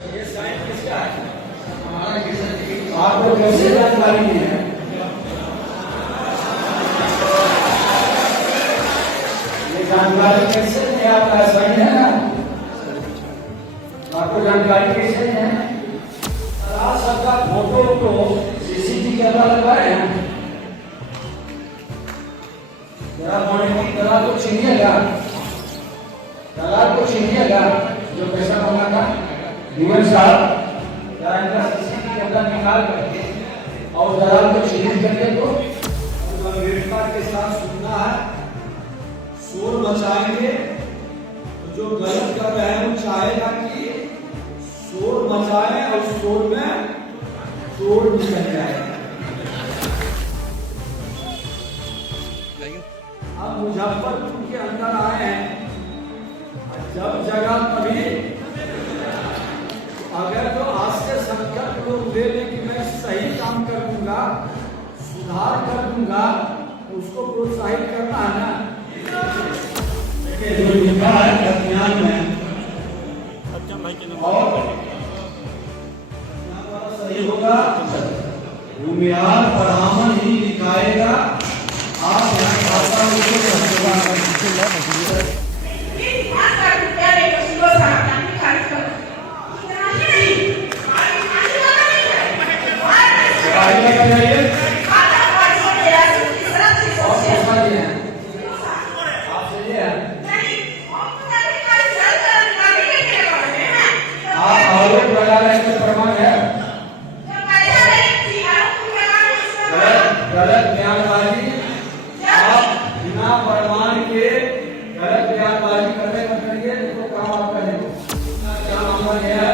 ये साइन किसका है? हमारा किसान की। आपको कैसे जानकारी नहीं है? ये जानकारी कैसे नहीं? आपका साइन है ना? आपको जानकारी कैसे है? सबका फोटो को सीसीटीवी कैमरा लगवाए हैं। जरा की दलाल को छीनिएगा, दलाल को छीनिएगा जो पैसा मांगा था जीवन साहब, जरा इनका सीसीटीवी कैमरा निकाल करके और दलाल को छीन करके तो गंभीरता के साथ सुनना है। शोर मचाएंगे तो जो गलत कर रहे हैं वो चाहेगा कि शोर मचाएं और शोर में तोड़ निकल जाए। अब मुजफ्फरपुर के अंदर आए हैं, जब जगह तभी अगर तो आज से संकल्प लोग ले लें कि मैं सही काम कर दूंगा, सुधार कर दूंगा, तो उसको प्रोत्साहित करना है ना। जो लिखा है अभियान में और सही होगा, भूमिहार ब्राह्मण ही लिखाएगा। आप यहाँ खाता प्रमाण है गलत बयानबाजी। आप बिना प्रमाण के गलत बयानबाजी करने मत करिए, तो काम आपका नहीं होगा। क्या मामला है?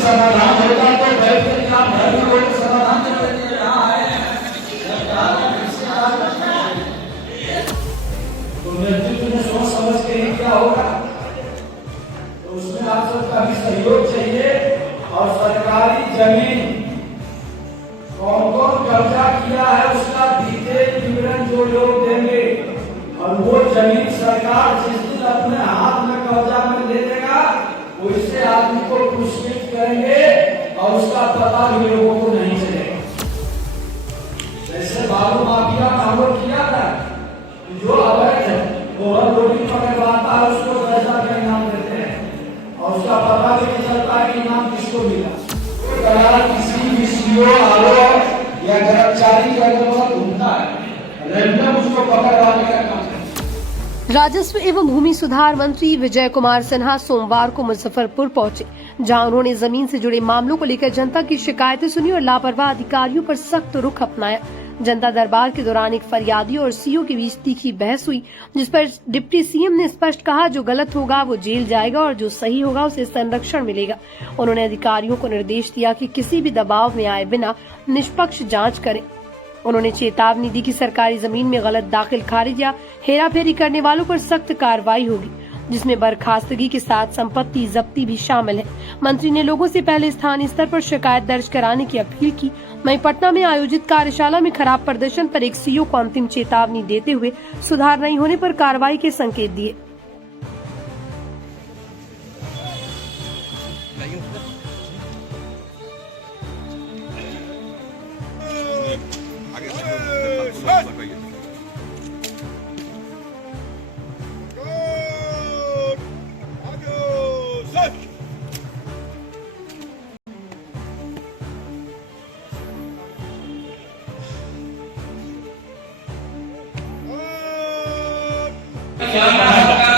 समाधान होता तो बैठ कर आप घर में लोग समाधान कर देते हैं। यहाँ आए तो नेतृत्व में सोच समझ के ही क्या होगा, तो उसमें आप सबका भी सहयोग चाहिए। और सरकारी जमीन कौन कौन कब्जा किया है उसका डिटेल विवरण जो लोग देंगे, और वो जमीन सरकार जिस दिन अपने हाथ में कब्जा में ले लेगा उससे आदमी को पुरस्कृत करेंगे और उसका पता भी लोगों को नहीं चलेगा। जैसे बालू माफिया में हम लोग किया था, जो अवैध ओवरलोडिंग पकड़वाता है उसको 10,000 का इनाम देते हैं और उसका पता भी नहीं चलता कि इनाम किसको मिला। दलाल किसी भी सीओ आरोप या कर्मचारी के अंदर घूमता है, रैंडम उसको पकड़वाने का काम। राजस्व एवं भूमि सुधार मंत्री विजय कुमार सिन्हा सोमवार को मुजफ्फरपुर पहुंचे, जहां उन्होंने जमीन से जुड़े मामलों को लेकर जनता की शिकायतें सुनी और लापरवाह अधिकारियों पर सख्त रुख अपनाया। जनता दरबार के दौरान एक फरियादी और सीओ के बीच तीखी बहस हुई, जिस पर डिप्टी सीएम ने स्पष्ट कहा जो गलत होगा वो जेल जाएगा और जो सही होगा उसे संरक्षण मिलेगा। उन्होंने अधिकारियों को निर्देश दिया कि किसी भी दबाव में आए बिना निष्पक्ष जाँच करें। उन्होंने चेतावनी दी कि सरकारी जमीन में गलत दाखिल खारिज या हेराफेरी करने वालों पर सख्त कार्रवाई होगी, जिसमें बर्खास्तगी के साथ संपत्ति जब्ती भी शामिल है। मंत्री ने लोगों से पहले स्थानीय स्तर पर शिकायत दर्ज कराने की अपील की। वहीं पटना में आयोजित कार्यशाला में खराब प्रदर्शन पर एक सीओ को अंतिम चेतावनी देते हुए सुधार नहीं होने पर कार्रवाई के संकेत दिए।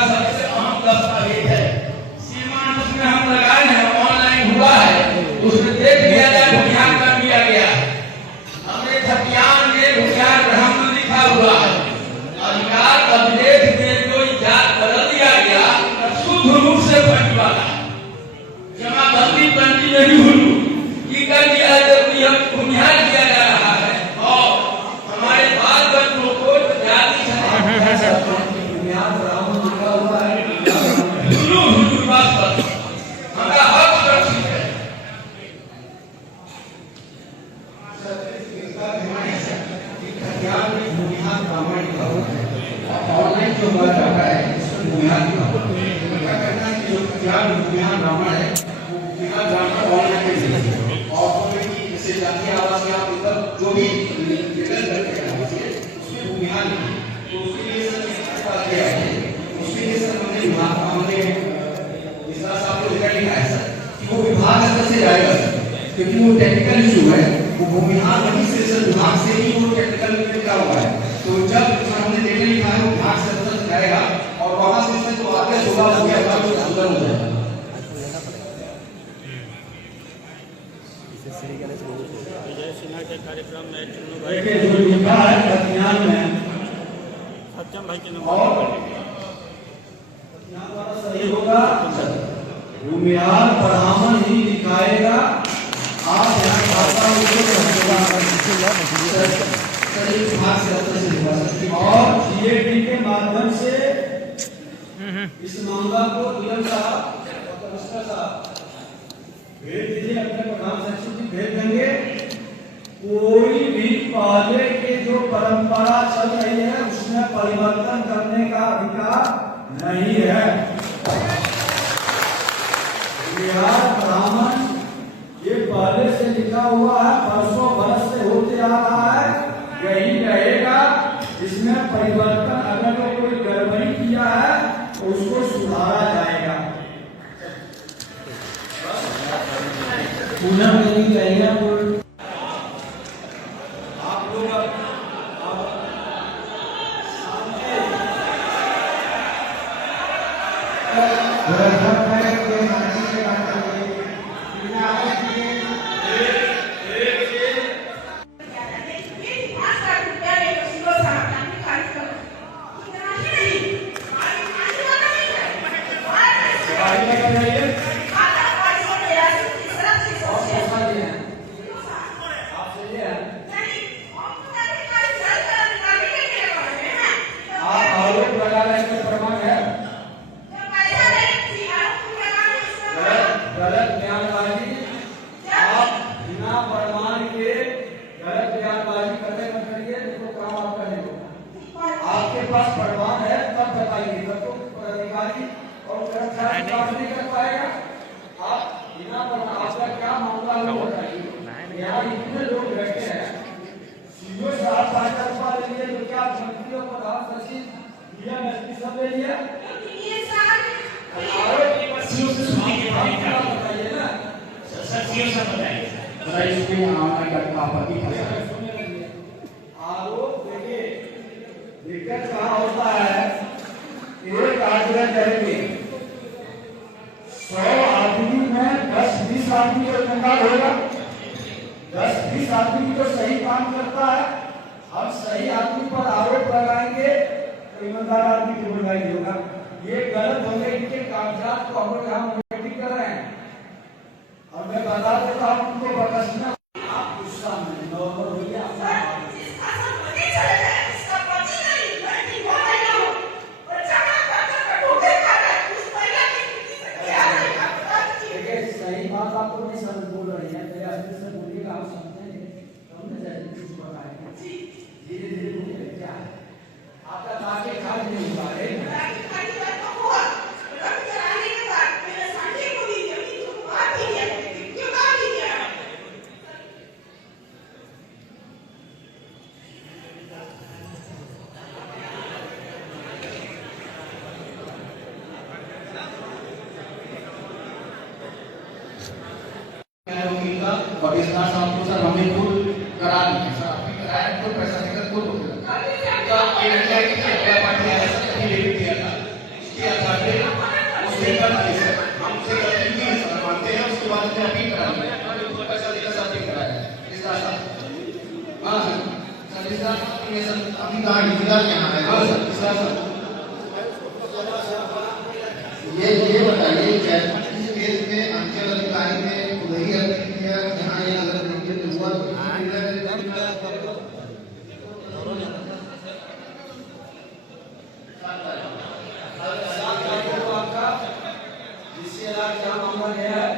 सबसे अहम दस्तावेज है, सीमांत उसमें हम लगाए हैं, ऑनलाइन हुआ है, उसमें देख लिया जाए, भूमिहार कर दिया गया। हमने खतियान में भूमिहार ब्राह्मण लिखा हुआ है। अधिकार अभिलेख में जो इजात बदल दिया गया शुद्ध रूप से फटवाला जमाबंदी पंजी नहीं हुई की कर दिया है, जब यह भूमिहार किया जा रहा है और हमारे बाद बच्चों को जाति भूमिहार जो हुआ जाता है उसमें भूमिहार की बात है। क्या कहना है कि जो भूमिहार ब्राह्मण है वो भूमिहार ब्राह्मण ऑनलाइन के जरिए और कम्युनिटी जैसे जातीय आवास या मतलब जो भी लेवल करके उसमें भूमिहार नहीं, तो उसके लिए सर किया है, उसके लिए सर हमने इस तरह से आपको लेकर लिखा है सर कि वो विभाग स्तर से जाएगा सर, क्योंकि वो टेक्निकल इशू है, वो भूमिहार नहीं से सर विभाग से ही वो टेक्निकल में क्या हुआ है, तो जब हमने लेकर लिखा है वो विभाग स्तर से जाएगा और वहां से जो आगे सुधार हो गया तो सुधार हो जाएगा। विजय सिन्हा के कार्यक्रम में चुनू भाई देखिए जो लिखा है अभियान में सत्यम भाई के और सही होगा, भूमिहार ब्राह्मण ही लिखाएगा। आप यहाँ खाता और जीएडी के माध्यम से इस मामला को डीएम साहब और कमिश्नर साहब भेज दीजिए, अपने प्रधान सचिव जी भेज देंगे। कोई भी पहले के जो परंपरा चल रही है उसमें परिवर्तन करने का अधिकार नहीं है। बिहार ब्राह्मण ये पहले से लिखा हुआ है, बरसों बरस से होते आ रहा है, यही रहेगा। इसमें परिवर्तन अगर तो कोई गड़बड़ी किया है तो उसको सुधारा जाएगा। पुनः नहीं कहेगा आप लोग पास प्रमाण है तब बताइए, तब तो अधिकारी और कर्मचारी काम नहीं कर पाएगा। आप बिना प्रमाण आपका क्या मामला है बताइए। यहाँ इतने लोग बैठे हैं, सीओ साहब 5,000 रुपया ले लिए तो क्या मंत्रियों प्रधान सचिव डीएम एसपी सब ले लिया? बताइए ना सर, सीओ साहब बताइए आरोप। देखिए दिक्कत कहाँ होता है, एक आंदोलन करेंगे 100 आदमी में 10-20 आदमी तो कंगाल होगा, 10-20 आदमी तो सही काम करता है। हम सही आदमी पर आरोप लगाएंगे तो ईमानदार आदमी की बुराई होगा। ये गलत होंगे, इनके कागजात को हम लोग यहाँ मॉनिटरिंग कर रहे हैं और मैं बता देता हूँ उनको बकसना। आप गुस्सा में नॉर्मल होइए, आपको नहीं समझ बोल रही है, से बोलिएगा, आप समझेंगे हमने जैसे कुछ बताएंगे। धीरे धीरे बोलिए क्या है आपका ताकि खाद नहीं हुआ है। और इस बार आपको सर हमें खुद करा दिया सर, आपने कराया तो पैसा देकर खुद हो गया। उसके बाद हमसे गलती की सर मानते हैं, उसके बाद में अपील करा पैसा देकर सब ठीक कराया इस बार सर। हाँ सर इस बार अभी कहाँ इंतजार क्या है? हाँ सर इस बार सर ये बताइए क्या इस केस में अंचल अधिकारी ने वही जहाँ ये अगर हुआ जिससे क्या मामला गया है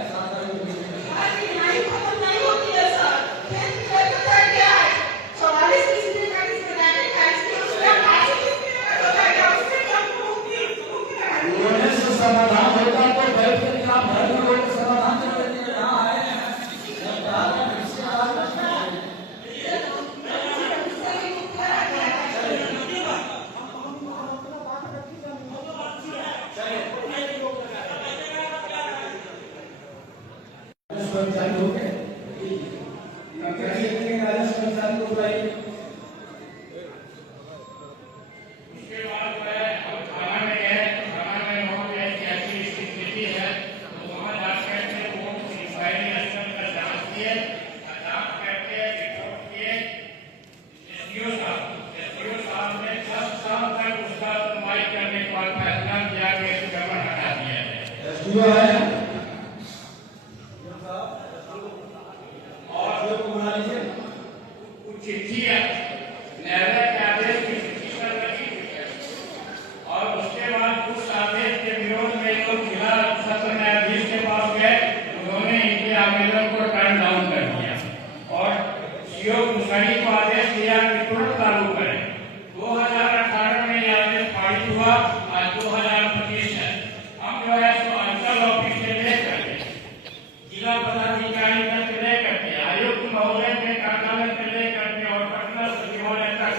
जो है और जो को बना लीजिए कुछ चिट्ठियां न्यायालय के आदेश की चिट्ठी पर लगी हुई है और उसके बाद उस आदेश के विरोध में लोग जिला सत्र न्यायाधीश के पास गए। उन्होंने इनके आवेदन को टर्न डाउन कर दिया और सीओ मुसहरी को आदेश दिया कि तुरंत लागू करें। 2018 में यह आदेश पारित हुआ। आज 2025 है। हम जो है सो अंचल ऑफिस से लेकर जिला पदाधिकारी तक लेकर के आयुक्त महोदय के कार्यालय से लेकर के और पटना सचिवालय तक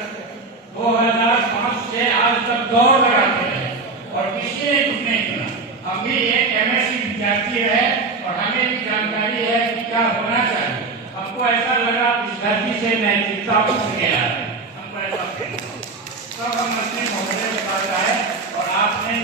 2005 से आज तक दौड़ लगाते हैं और किसी ने कुछ नहीं सुना। हम भी एक एमएससी विद्यार्थी है और हमें भी जानकारी है कि क्या होना चाहिए। हमको ऐसा लगा इस धरती से नैतिकता उठ गया है। हमको ऐसा तब हम मंत्री महोदय के पास आए और आपने